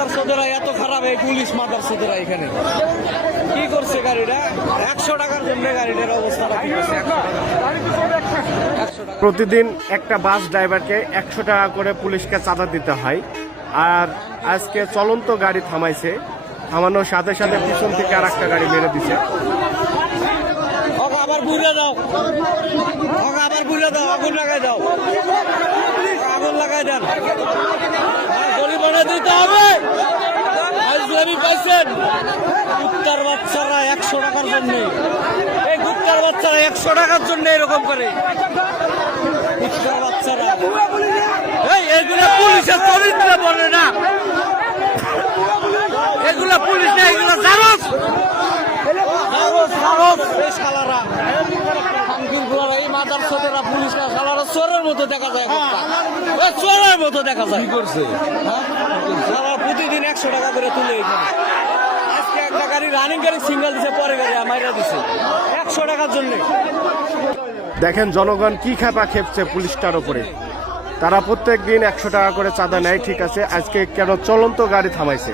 মাদারসোদেরা এত খারাপ, এই পুলিশ মাদারসোদেরা এখানে কি করছে গাড়িটা? 100 টাকার জন্য গাড়িটার অবস্থাটা কি করছে? 100 টাকা। প্রতিদিন একটা বাস ড্রাইভারকে 100 টাকা করে পুলিশকে চাঁদা দিতে হয়। আর আজকে চলন্ত গাড়ি থামাইছে, থামানোর সাথে সাথে পিছন থেকে আর একটা গাড়ি মেরে দিছে। আবার বুঝে দাও, আবার বুঝে দাও, আগুন লাগাই দাও, আগুন লাগাই দেন, জরিমানা দিতে হবে। আজলামি পাইছেন কুত্তার বাচ্চারা 100 টাকার জন্য, এই কুত্তার বাচ্চারা 100 টাকার জন্য এরকম করে। কুত্তার বাচ্চারা এগুলো পুলিশের চরিত্র বলে না, এগুলো পুলিশ না, এগুলো জারস। এই মাদারসোদেরা পুলিশরা শালারা চোরের মতো দেখা যায়, চোরের মতো দেখা যায়। কি করছে? প্রতিদিন 100 টাকা করে তুলে এখানে। আজকে একটা গাড়ি রানিং গাড়ি সিঙ্গেল দিছে, পরে গাড়ি মাইরা দিছে 100 টাকার জন্য। দেখেন জনগণ কি খেপা খেপছে পুলিশটার উপরে। তারা প্রত্যেক দিন 100 টাকা করে চাঁদা নেয়, ঠিক আছে, আজকে কেন চলন্ত গাড়ি থামাইছে?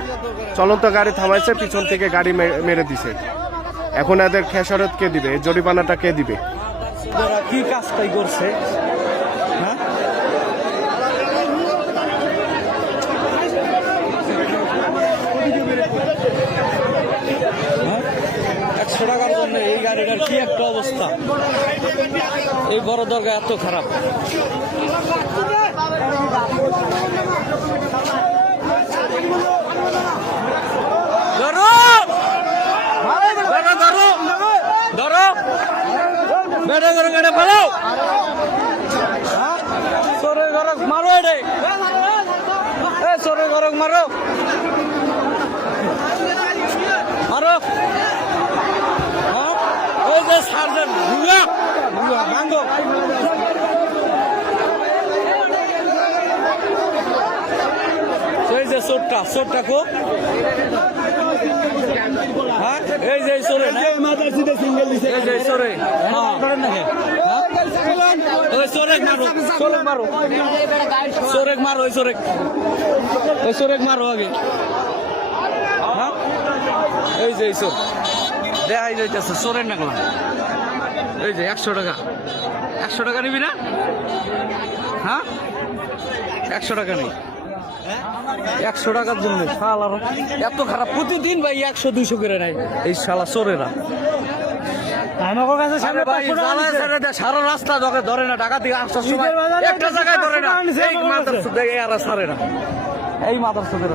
চলন্ত গাড়ি থামাইছে, পিছন থেকে গাড়ি মেরে দিছে। এখন এদের খেসারত কে দিবে? এই জরিমানাটা কে দিবে? কি কাজটাই করছে? হ্যাঁ, 100 টাকার জন্য এই গাড়িটার কি একটা অবস্থা? এই বড় দরগা এত খারাপ। বেড়ে করে কেটে ফেলো, চোরের ঘরক মারো, এটাই চোরের ঘরক মারো, মারো। ওই যে সার্জেন্ট ভুয়া ভুয়া ভাঙ্গো, এই যে চোরটা চোরটা কো, হ্যাঁ এই যে চোরে সিঙ্গেল দিছে, এই যে চোরে, চোরেক মারো, চোরেক মারো, চোরেক মারো, ওই চোরেক, ওই চোরেক মারো আগে। হ্যাঁ এই যে চোর দেখাই যাইতেছে, চোরের নাকলা। এই যে 100 টাকা, 100 টাকা নিবি না? হ্যাঁ 100 টাকা নেই, 100 টাকার জন্য শালা এত খারাপ। প্রতিদিন ভাই 100-200 করে নেয় এই শালা চোরেরা। সারা রাস্তা ধরে না, টাকা দিয়ে আসার সময় একটা জায়গায় ধরে না, এই মাদারসোদরা ছাড়ে না, এই মাদারসোদরা।